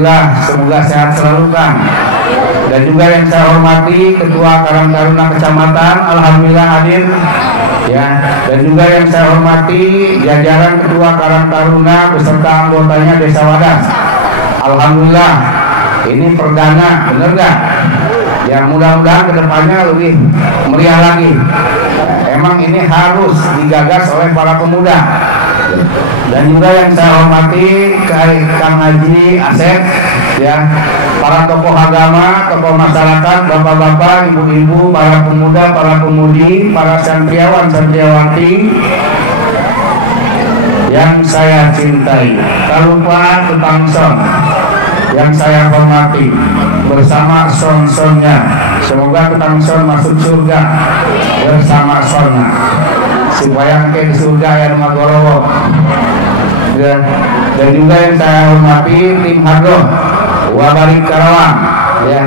Semoga sehat selalu Kang. Dan juga yang saya hormati Ketua Karang Taruna Kecamatan, alhamdulillah hadir. Ya, dan juga yang saya hormati jajaran Ketua Karang Taruna beserta anggotanya Desa Wadas. Alhamdulillah ini perdana, bener gak? Ya mudah-mudahan kedepannya lebih meriah lagi. Emang ini harus digagas oleh para pemuda. Dan juga yang saya hormati Kang Haji Asep, ya, para tokoh agama, tokoh masyarakat, bapak-bapak, ibu-ibu, para pemuda, para pemudi, para santriawan, santriawati yang saya cintai. Tak lupa Tukang Son yang saya hormati bersama son-sonnya. Semoga Tukang Son masuk surga bersama sonnya, supaya ke surga yang magorowo. Dan juga yang saya hormati tim Hardo Wabari Karawang, ya.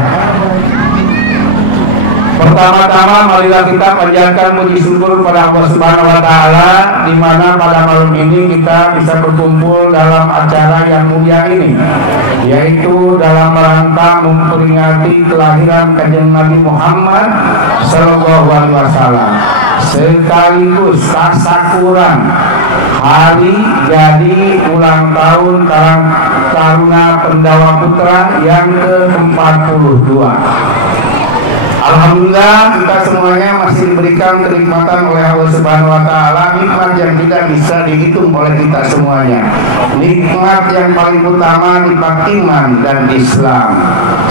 Pertama-tama marilah kita panjatkan puji syukur pada Allah Subhanahu wa taala, di mana pada malam ini kita bisa berkumpul dalam acara yang mulia ini, yaitu dalam rangka memperingati kelahiran Kanjeng Nabi Muhammad sallallahu alaihi wasallam, sekaligus tasakuran hari jadi ulang tahun Karang Taruna Pendawa Putra yang ke-42. Alhamdulillah kita semuanya masih diberikan kenikmatan oleh Allah Subhanahu wa taala, nikmat yang tidak bisa dihitung oleh kita semuanya. Nikmat yang paling utama nikmat iman dan Islam.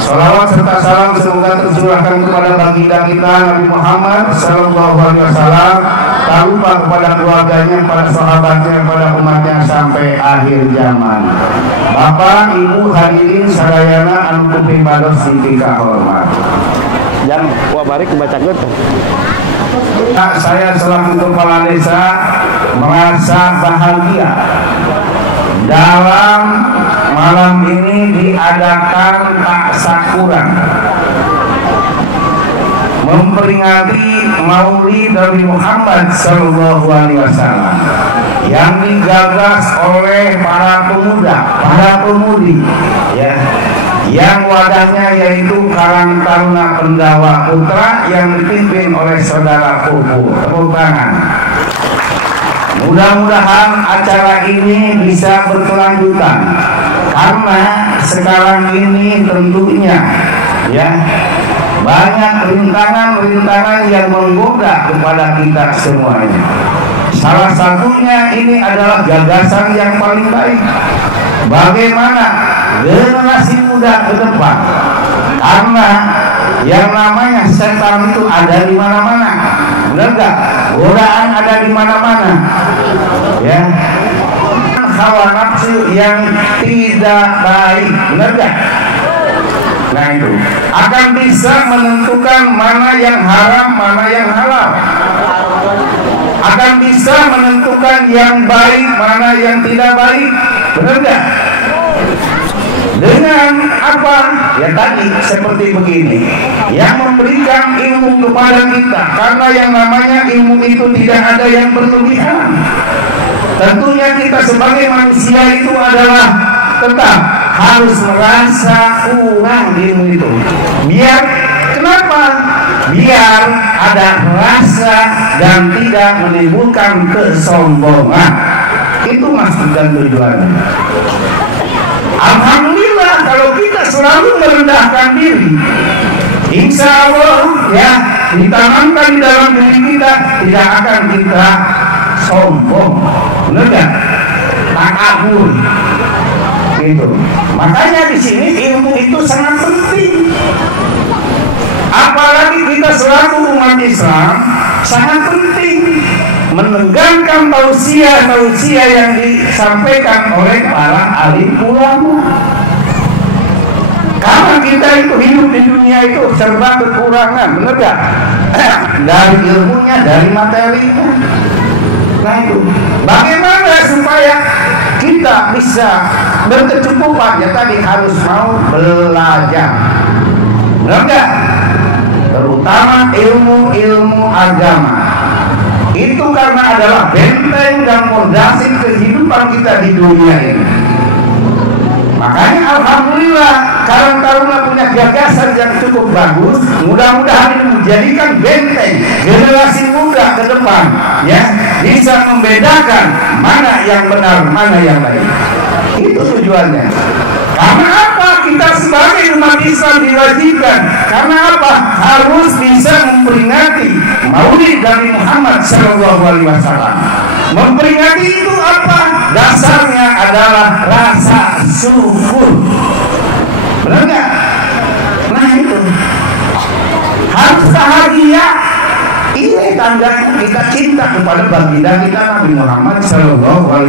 Sholawat serta salam semoga tercurahkan kepada baginda kita Nabi Muhammad sallallahu alaihi wasallam, tak lupa kepada keluarganya, pada sahabatnya, pada umatnya sampai akhir zaman. Bapak, Ibu, hadirin sadayana anu kuping pados tingkah hormat. Jangan wabari kebaca gitu. Saya selaku kepala desa merasa bahagia dalam malam ini diadakan taksakuran memperingati Maulid Nabi Muhammad sallallahu alaihi wasallam yang digagas oleh para pemuda, para pemudi, ya, yang wadahnya yaitu Karang Taruna Pendawa Putra yang dipimpin oleh Saudara Pupu. Tepuk tangan. Mudah-mudahan acara ini bisa berkelanjutan, karena sekarang ini tentunya, ya, banyak rintangan-rintangan yang menggoda kepada kita semuanya. Salah satunya ini adalah gagasan yang paling baik. Bagaimana generasi muda ke depan? Karena yang namanya setan itu ada di mana-mana, benar gak? Godaan ada di mana-mana, ya. Hawa nafsu yang tidak baik, benar gak? Nah itu akan bisa menentukan mana yang haram, mana yang halal. Akan bisa menentukan yang baik, mana yang tidak baik, benar gak? Dengan apa? Ya tadi seperti begini, yang memberikan ilmu kepada kita, karena yang namanya ilmu itu tidak ada yang berlebihan. Tentunya kita sebagai manusia itu adalah tetap harus merasa kurang ilmu itu. Biar kenapa? Biar ada rasa dan tidak menimbulkan kesombongan. Itu maksud dan tujuannya. Alhamdulillah kalau kita selalu merendahkan diri, insya Allah, ya, ditanamkan di dalam diri kita, tidak akan kita sombong, benar gak? Takabur, gitu. Makanya di sini ilmu itu sangat penting. Apalagi kita selaku umat Islam sangat penting menegakkan tausiah yang disampaikan oleh para alim ulama. Karena kita itu hidup di dunia itu serba kekurangan, benar gak? Dari ilmunya, dari materinya. Nah itu, bagaimana supaya kita bisa berkecukupan? Ya tadi harus mau belajar, benar gak? Terutama ilmu agama. Itu karena adalah benteng dan fondasi kehidupan kita di dunia ini. Makanya alhamdulillah Karang Taruna punya gagasan yang cukup bagus. Mudah-mudahan ini menjadikan benteng generasi muda ke depan, ya, bisa membedakan mana yang benar, mana yang baik. Itu tujuannya. Karena apa? Kita sebagai umat Islam diwajibkan. Karena apa? Harus bisa memperingati Maulid Nabi Muhammad SAW. Memperingati itu apa? Dasarnya adalah rasa syukur. Benar nggak? Nah itu harus bahagia. Ini tandanya kita cinta kepada baginda kita Nabi Muhammad SAW.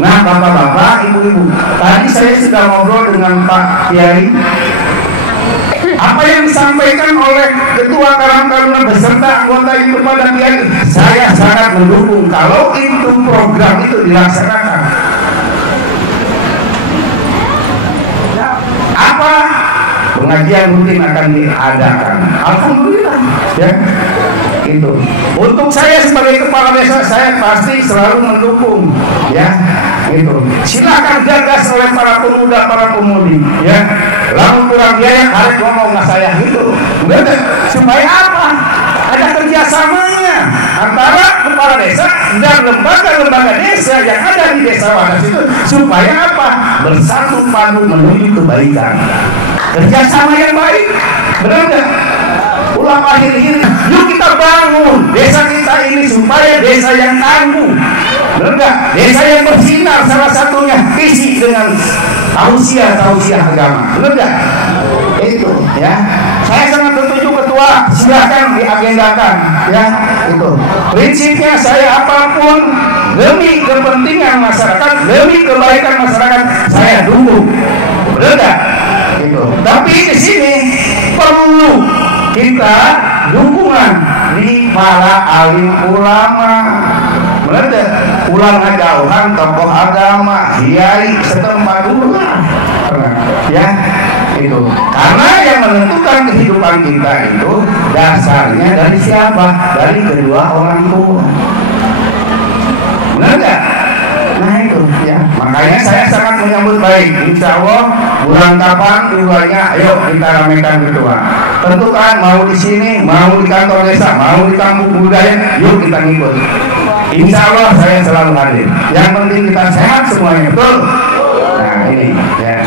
Nah, bapak-bapak, ibu-ibu, tadi saya sudah ngobrol dengan Pak Kiai. Apa yang disampaikan oleh Ketua Karang Taruna beserta anggota itu kepada Kiai, saya sangat mendukung kalau itu program itu dilaksanakan. Apa? Pengajian rutin akan diadakan. Alhamdulillah, ya. Itu. Untuk saya sebagai kepala desa, saya pasti selalu mendukung, ya. Itu. Silakan gagas oleh para pemuda, para pemudi, ya. Lalu kurang biaya, harus ngomong nggak saya gitu. Betul. Supaya apa? Ada kerjasamanya antara kepala desa dan lembaga-lembaga desa yang ada di desa Wadas itu, supaya apa? Bersatu padu menuju kebaikan. Kerjasama yang baik, benar nggak? Ulang akhir-akhir, yuk kita bangun desa kita ini supaya desa yang tangguh, benar nggak? Desa yang bersinar, salah satunya isi dengan tausiah agama, benar nggak? Itu, ya. Saya sangat setuju Ketua, silakan diagendakan, ya. Itu prinsipnya saya apapun demi kepentingan masyarakat, demi kebaikan masyarakat, saya dukung, benar nggak? Gitu. Tapi di sini perlu kita dukungan di para alim ulama, benar tidak? Ulama jauhan, tokoh agama, kiai setempat dulu, ya itu. Karena yang menentukan kehidupan kita itu dasarnya dari siapa? Dari kedua orang tua, benar tidak? Nah itu, ya. Makanya saya sangat menyambut baik. Insya Allah bulan kapan keduanya, ayo kita ramekan Ketua. Tentukan mau di sini, mau di kantor desa, mau di kampung budaya, yuk kita ngikut. Insya Allah saya selalu hadir. Yang penting kita sehat semuanya, betul? Nah ini, ya.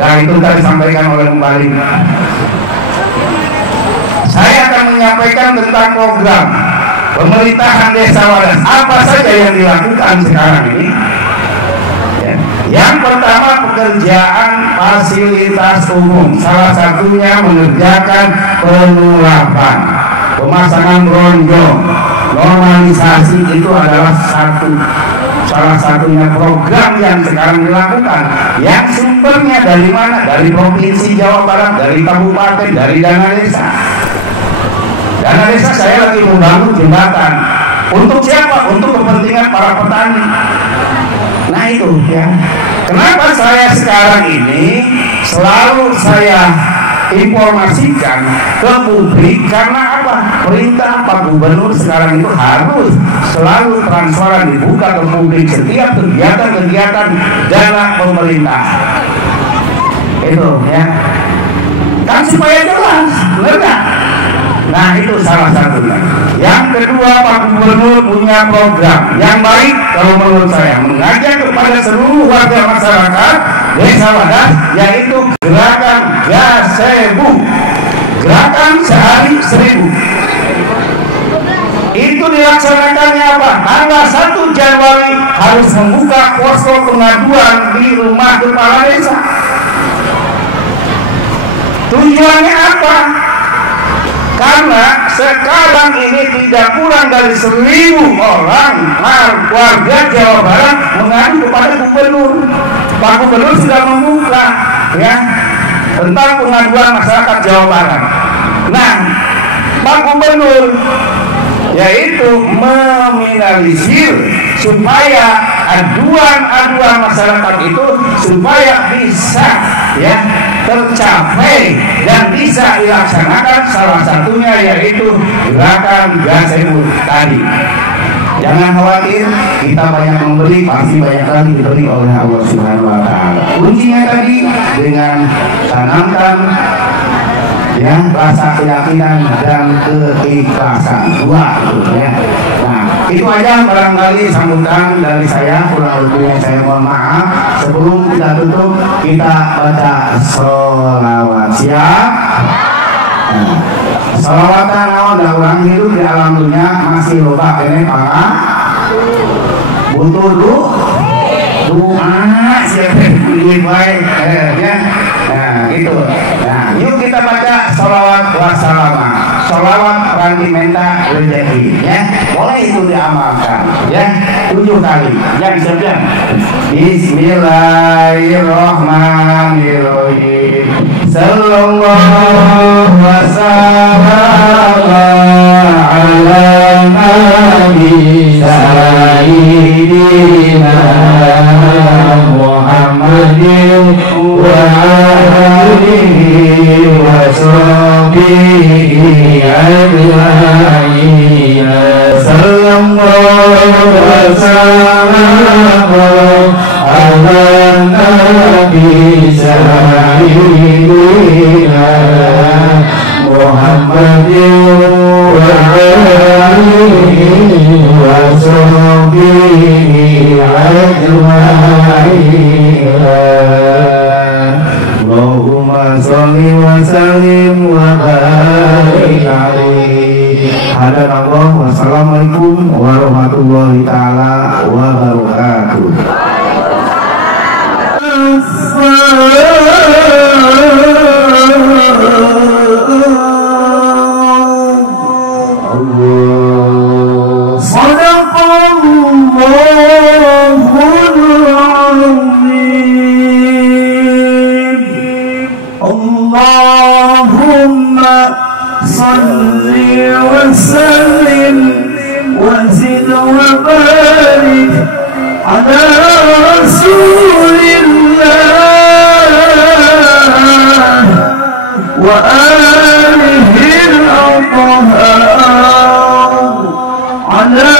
Dan itu tadi disampaikan oleh Mbak. Saya akan menyampaikan tentang program pemerintahan desa Wadas. Apa saja yang dilakukan sekarang ini? Ya. Yang pertama pekerjaan fasilitas umum. Salah satunya mengerjakan penulapan, pemasangan bronjong, normalisasi itu adalah salah satunya program yang sekarang dilakukan. Yang sumbernya dari mana? Dari Provinsi Jawa Barat, dari kabupaten, dari dana desa. Dana desa saya lagi membangun jembatan. Untuk siapa? Untuk kepentingan para petani. Nah itu, ya. Kenapa saya sekarang ini selalu saya informasikan ke publik? Karena apa? Perintah Pak Gubernur sekarang itu harus selalu transparan, dibuka ke publik setiap kegiatan-kegiatan dana pemerintah. Itu, ya. Kan supaya jelas, benar nggak? Nah itu salah satunya. Yang kedua, Pak Gubernur punya program yang baik kalau menurut saya, mengajak kepada seluruh warga masyarakat desa Wadas, yaitu gerakan Gasebu, gerakan sehari 1000. Itu dilaksanakannya apa? Tanggal 1 Januari harus membuka posko pengaduan di rumah kepala desa. Tujuannya apa? Karena sekarang ini tidak kurang dari 1000 orang warga Jawa Barat mengadu kepada Gubernur. Pak Gubernur sudah membuka, ya, tentang pengaduan masyarakat Jawa Barat. Nah, Pak Gubernur yaitu meminimalisir supaya aduan-aduan masyarakat itu supaya bisa, ya, tercapai dan bisa dilaksanakan. Salah satunya yaitu gerakan Gasebu tadi. Jangan khawatir, kita banyak memberi, pasti banyak lagi diberi oleh Allah Subhanahu wa taala. Kuncinya tadi dengan tanamkan ya rasa keyakinan dan keikhlasan. Dua ya. Nah, itu aja barangkali sambutan dari saya, kurang lebihnya saya mohon maaf. Sebelum kita tutup, kita baca sholawat. Siap? Nah, sholawatan naon da urang hidup di alam dunia masih loba kene para butuh doa siapa duit baik ya. Nah, gitu. Nah, yuk kita baca sholawat wassalamah. Sholawat rantimenta rezeki ya. Boleh itu diamalkan ya. 7 kali. Ya, siap-siap. Bismillahirrahmanirrahim. Sallallahu wasallam ala nabi sayyidina Muhammadin wa alihi wa sahbihi ajma'in. Sallallahu wasallam ala nabi sayyidina Muhammadin wa alihi wa sahbihi ajma'in. Allahumma sholli wa sallim wa barik alaihi. Hadanallah. Wassalamualaikum warahmatullahi taala wabarakatuh. Allahumma salli wa sallim wa zid wa barik ala rasulillah wa alihi al-athhar ala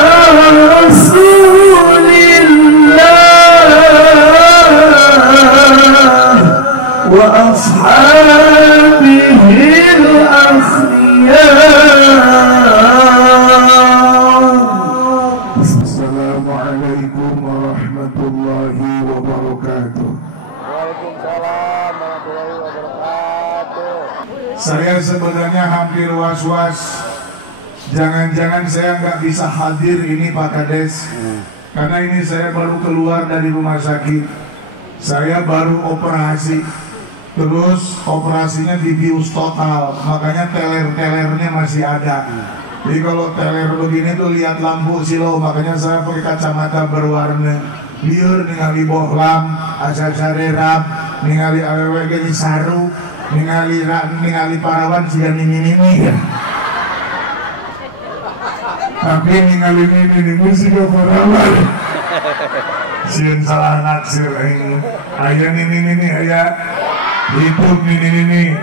rasulillah wa ashabihi al-akhyar. Assalamualaikum warahmatullahi wabarakatuh. Waalaikumsalam warahmatullahi wabarakatuh. Saya sebenarnya hampir was-was. Jangan-jangan saya nggak bisa hadir ini Pak Kades. Karena ini saya baru keluar dari rumah sakit. Saya baru operasi. Terus operasinya dibius total. Makanya teler-telernya masih ada. Jadi kalau teler begini tuh lihat lampu silo. Makanya saya pakai kacamata berwarna. Liur ningali bohlam, asa sarerap, ningali awewe gini saru, ningali parawan sian ini. Tapi ningali ini musik parawan. Sian salah naksir ini. Aya ini aya hidup ini.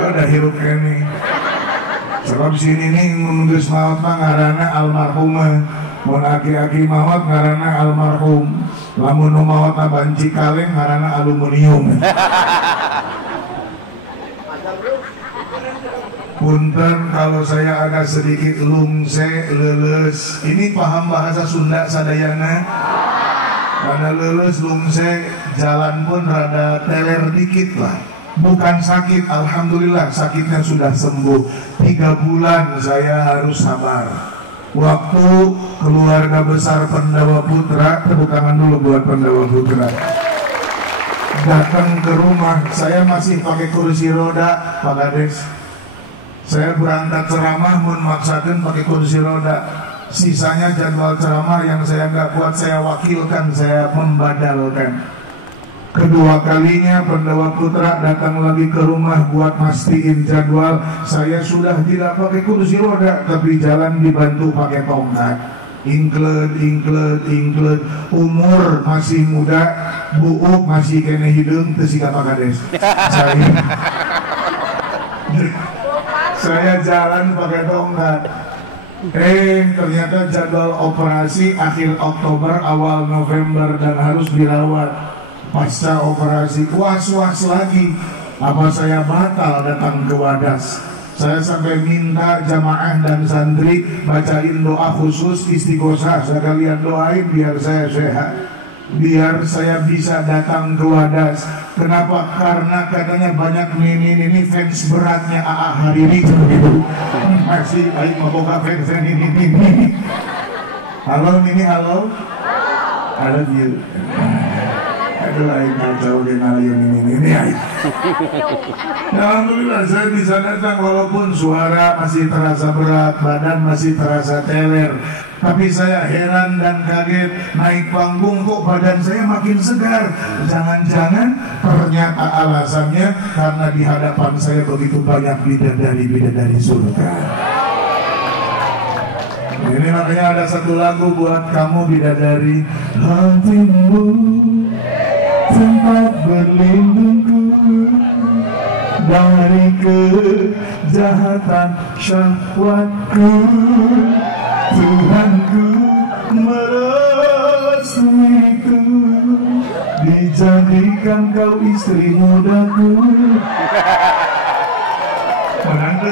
Udah hirup ini. Sebab sini nih menunggus maut mah ngaranna almarhumah. Mun aki-aki maut ngaranna almarhum. Lamun nu mautna banci kaleng ngaranna aluminium. Punten kalau saya agak sedikit lungse, leles. Ini paham bahasa Sunda sadayana? Karena leles, lungse, jalan pun rada teler dikit lah. Bukan sakit, alhamdulillah sakitnya sudah sembuh. 3 bulan saya harus sabar. Waktu keluarga besar Pendawa Putra, tepuk tangan dulu buat Pendawa Putra. Datang ke rumah, saya masih pakai kursi roda, Pak Kades. Saya berangkat ceramah, mun maksakan pakai kursi roda. Sisanya jadwal ceramah yang saya nggak kuat, saya wakilkan, saya membadalkan. Kedua kalinya Pendawa Putra datang lagi ke rumah buat mastiin jadwal. Saya sudah tidak pakai kursi roda, tapi jalan dibantu pakai tongkat. Ingklet. Umur masih muda, buuk masih kene hidung, tesika Pak Kades. Saya jalan pakai tongkat. Ternyata jadwal operasi akhir Oktober awal November dan harus dirawat. Pasca operasi was-was lagi, apa saya batal datang ke Wadas. Saya sampai minta jamaah dan santri bacain doa khusus istighosah, sekalian doain biar saya sehat, biar saya bisa datang ke Wadas. Kenapa? Karena katanya banyak ini fans beratnya AA Hariri gitu. Masih baik membuka fans ini. Halo Nini, halo. I love you. Aduh, aing kacau dengan ini. Alhamdulillah saya bisa datang walaupun suara masih terasa berat, badan masih terasa teler. Tapi saya heran dan kaget, naik panggung kok badan saya makin segar. Jangan-jangan ternyata alasannya karena di hadapan saya begitu banyak bidadari-bidadari surga. Ini makanya ada satu lagu buat kamu bidadari. Hatimu tempat berlindungku dari kejahatan syahwatku. Tuhanku merestuiku, dijadikan kau istri mudaku. Menanggu.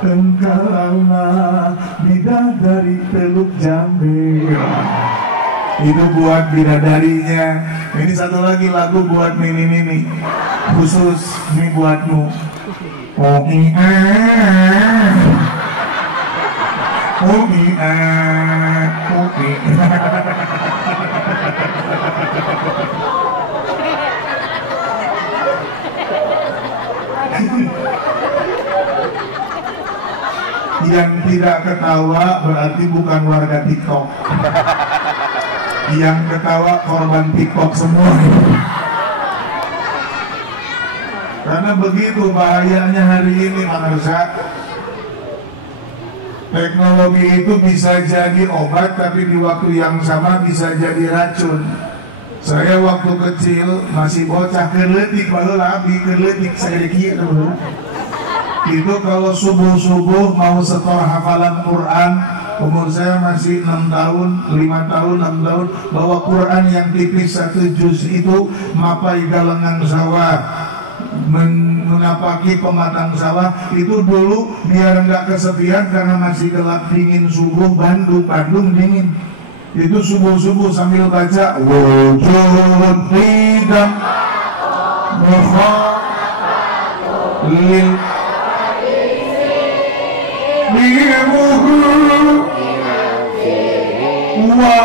Engkaulah bidadari Teluk Jambe. Itu buat bidadarinya. Ini satu lagi lagu buat Nini, khusus ini buatmu. Yang tidak ketawa berarti bukan warga TikTok. Yang ketawa korban TikTok semua. Karena begitu bahayanya hari ini manusia. Teknologi itu bisa jadi obat, tapi di waktu yang sama bisa jadi racun. Saya waktu kecil masih bocah keletik, kalau labi keletik saya kira itu kalau subuh-subuh mau setor hafalan Quran, umur saya masih 6 tahun, 5 tahun, 6 tahun, bawa Quran yang tipis 1 juz itu mapai galengan sawah, menapaki pematang sawah. Itu dulu biar nggak kesepian karena masih gelap dingin subuh, Bandung dingin. Itu subuh-subuh sambil baca wujud lidam lil bimuhu wa